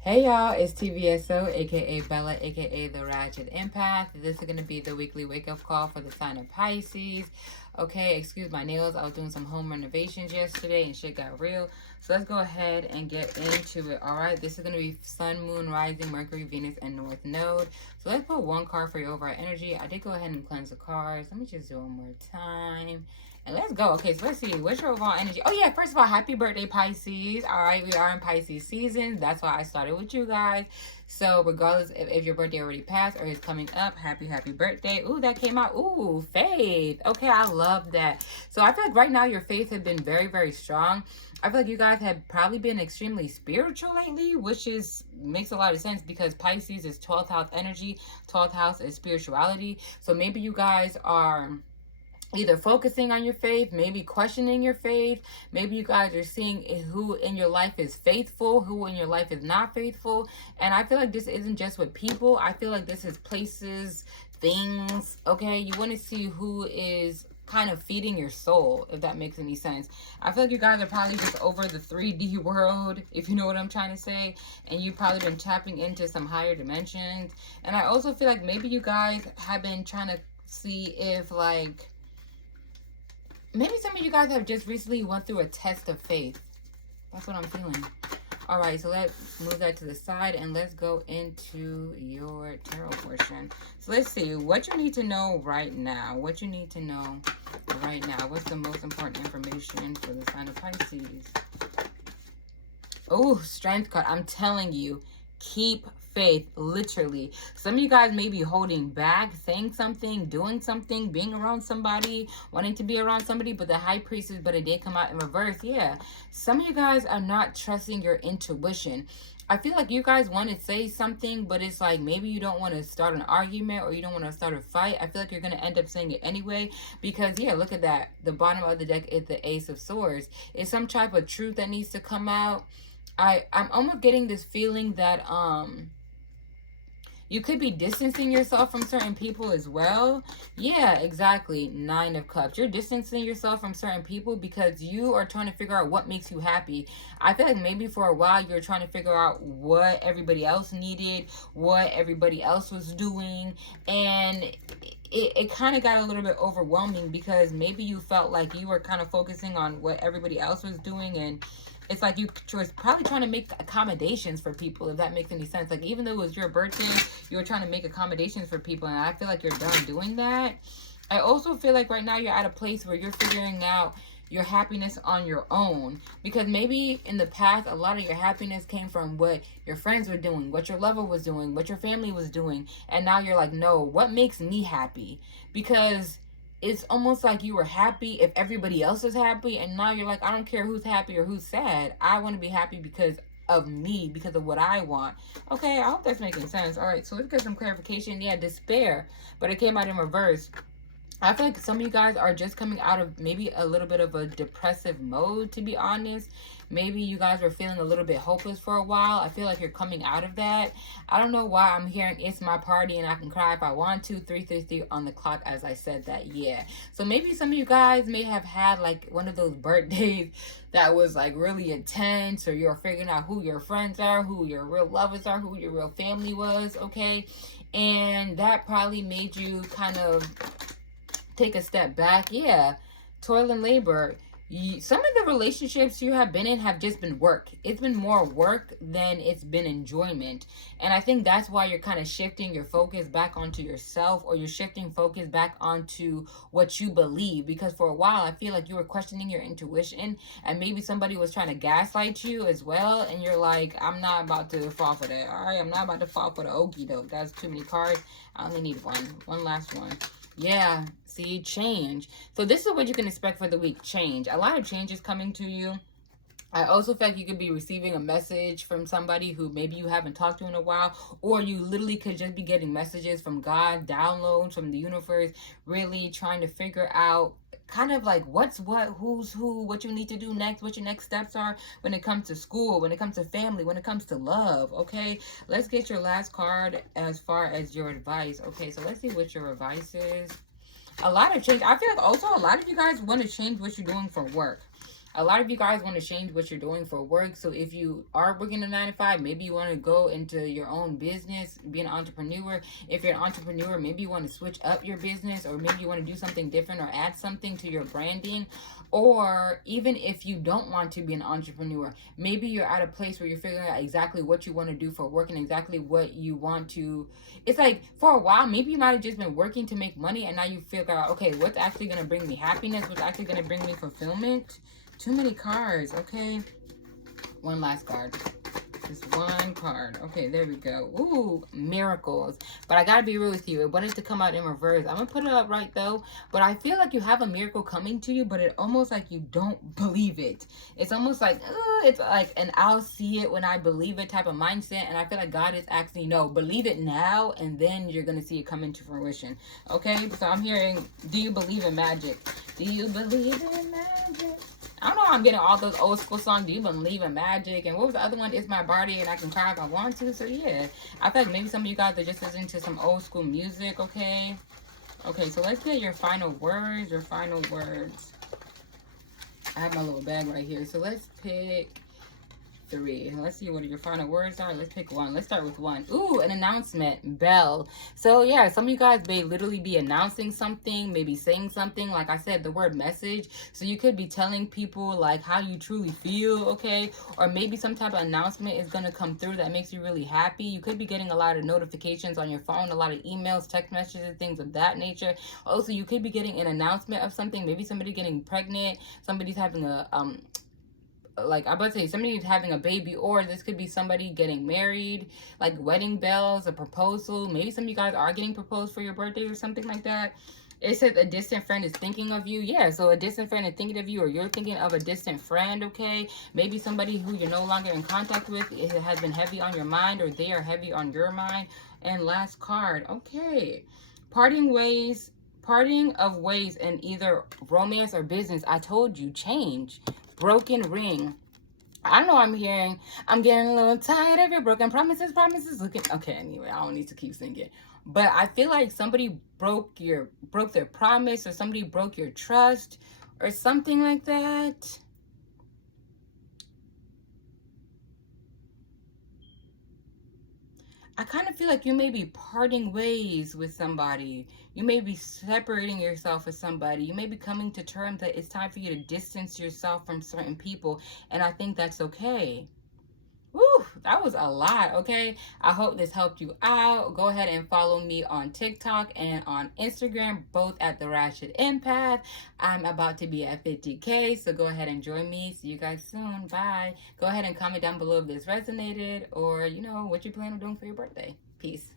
Hey y'all, it's TBSO, aka Bella, aka the Ratchet Empath. This is going to be the weekly wake up call for the sign of Pisces. Okay, excuse my nails. I was doing some home renovations yesterday and shit got real. So let's go ahead and get into it. Alright, this is going to be Sun, Moon, Rising, Mercury, Venus, and North Node. So let's put one card for your overall energy. I did go ahead and cleanse the cards. Let me just do it one more time. And let's go. Okay, so let's see. What's your overall energy? Oh, yeah. First of all, happy birthday, Pisces. All right, we are in Pisces season. That's why I started with you guys. So regardless if your birthday already passed or is coming up, happy birthday. Ooh, that came out. Ooh, faith. Okay, I love that. So I feel like right now your faith has been very, very strong. I feel like you guys have probably been extremely spiritual lately, which makes a lot of sense because Pisces is 12th house energy. 12th house is spirituality. So maybe you guys are either focusing on your faith, maybe questioning your faith. Maybe you guys are seeing who in your life is faithful, who in your life is not faithful. And I feel like this isn't just with people. I feel like this is places, things, okay? You want to see who is kind of feeding your soul, if that makes any sense. I feel like you guys are probably just over the 3D world, if you know what I'm trying to say, and you've probably been tapping into some higher dimensions. And I also feel like maybe you guys have been trying to see if, like, maybe some of you guys have just recently went through a test of faith. That's what I'm feeling. All right, so let's move that to the side and let's go into your tarot portion. So let's see what you need to know right now. What you need to know right now. What's the most important information for the sign of Pisces? Oh, Strength card. I'm telling you, keep faith, literally. Some of you guys may be holding back, saying something, doing something, being around somebody, wanting to be around somebody, but the High Priestess, but it did come out in reverse. Yeah, some of you guys are not trusting your intuition. I feel like you guys want to say something, but it's like maybe you don't want to start an argument or you don't want to start a fight. I feel like you're going to end up saying it anyway because, yeah, look at that. The bottom of the deck is the Ace of Swords. It's some type of truth that needs to come out. I'm almost getting this feeling that you could be distancing yourself from certain people as well. Yeah, exactly. 9 of Cups. You're distancing yourself from certain people because you are trying to figure out what makes you happy. I feel like maybe for a while you're trying to figure out what everybody else needed, what everybody else was doing, and it kind of got a little bit overwhelming because maybe you felt like you were kind of focusing on what everybody else was doing, and it's like you was probably trying to make accommodations for people, if that makes any sense. Like, even though it was your birthday, you were trying to make accommodations for people, and I feel like you're done doing that. I also feel like right now you're at a place where you're figuring out your happiness on your own, because maybe in the past a lot of your happiness came from what your friends were doing, what your lover was doing, what your family was doing, and now you're like, no, what makes me happy? Because it's almost like you were happy if everybody else is happy, and now you're like, I don't care who's happy or who's sad. I want to be happy because of me, because of what I want. Okay, I hope that's making sense. All right, so let's get some clarification. Yeah, despair, but it came out in reverse. I feel like some of you guys are just coming out of maybe a little bit of a depressive mode, to be honest. Maybe you guys were feeling a little bit hopeless for a while. I feel like you're coming out of that. I don't know why I'm hearing it's my party and I can cry if I want to. 333 on the clock as I said that. Yeah. So maybe some of you guys may have had like one of those birthdays that was like really intense, or you're figuring out who your friends are, who your real lovers are, who your real family was. Okay. And that probably made you kind of take a step back. Yeah, toil and labor. Some of the relationships you have been in have just been work. It's been more work than it's been enjoyment. And I think that's why you're kind of shifting your focus back onto yourself, or you're shifting focus back onto what you believe. Because for a while, I feel like you were questioning your intuition, and maybe somebody was trying to gaslight you as well. And you're like, I'm not about to fall for that. All right, I'm not about to fall for the okie doke. That's too many cards. I only need one last one. Yeah, see, change. So this is what you can expect for the week. Change. A lot of change is coming to you. I also feel like you could be receiving a message from somebody who maybe you haven't talked to in a while, or you literally could just be getting messages from God, downloads from the universe, really trying to figure out kind of like what's what, who's who, what you need to do next, what your next steps are when it comes to school, when it comes to family, when it comes to love. Okay, let's get your last card as far as your advice. Okay, so let's see what your advice is. A lot of change. I feel like also a lot of you guys want to change what you're doing for work. A lot of you guys want to change what you're doing for work. So if you are working a 9 to 5, maybe you want to go into your own business, be an entrepreneur. If you're an entrepreneur, maybe you want to switch up your business, or maybe you want to do something different or add something to your branding. Or even if you don't want to be an entrepreneur, maybe you're at a place where you're figuring out exactly what you want to do for work and exactly what you want to. It's like for a while, maybe you might have just been working to make money, and now you figure out, okay, what's actually going to bring me happiness? What's actually going to bring me fulfillment? Too many cards. Okay. One last card. Just one card. Okay, there we go. Ooh, miracles. But I gotta be real with you. It wanted to come out in reverse. I'm gonna put it up right though. But I feel like you have a miracle coming to you, but it almost like you don't believe it. It's almost like, it's like an I'll see it when I believe it type of mindset. And I feel like God is asking, no, believe it now, and then you're gonna see it come into fruition. Okay, so I'm hearing, do you believe in magic? Do you believe in magic? I don't know, I'm getting all those old school songs. Do you believe in magic? And what was the other one? It's my body and I can cry if I want to. So yeah, I feel like maybe some of you guys are just listening to some old school music. Okay. Okay, so let's get your final words. Your final words. I have my little bag right here. So let's pick 3. Let's see what your final words are. Let's pick 1. Let's start with 1. Ooh, an announcement. Bell. So yeah, some of you guys may literally be announcing something, maybe saying something. Like I said, the word message. So you could be telling people like how you truly feel, okay? Or maybe some type of announcement is going to come through that makes you really happy. You could be getting a lot of notifications on your phone, a lot of emails, text messages, things of that nature. Also, you could be getting an announcement of something. Maybe somebody getting pregnant, somebody's having a like I'm about to say somebody's having a baby, or this could be somebody getting married, like wedding bells, a proposal. Maybe some of you guys are getting proposed for your birthday or something like that. It says a distant friend is thinking of you. Yeah, so a distant friend is thinking of you, or you're thinking of a distant friend, okay? Maybe somebody who you're no longer in contact with, it has been heavy on your mind, or they are heavy on your mind. And last card, okay. Parting of ways in either romance or business. I told you, change. Broken ring. I don't know what I'm hearing. I'm getting a little tired of your broken promises. Looking okay, anyway, I don't need to keep singing. But I feel like somebody broke their promise, or somebody broke your trust, or something like that. I kind of feel like you may be parting ways with somebody. You may be separating yourself with somebody. You may be coming to terms that it's time for you to distance yourself from certain people. And I think that's okay. Woo, that was a lot, okay? I hope this helped you out. Go ahead and follow me on TikTok and on Instagram, both at The Ratchet Empath. I'm about to be at 50K, so go ahead and join me. See you guys soon. Bye. Go ahead and comment down below if this resonated, or, you know, what you plan on doing for your birthday. Peace.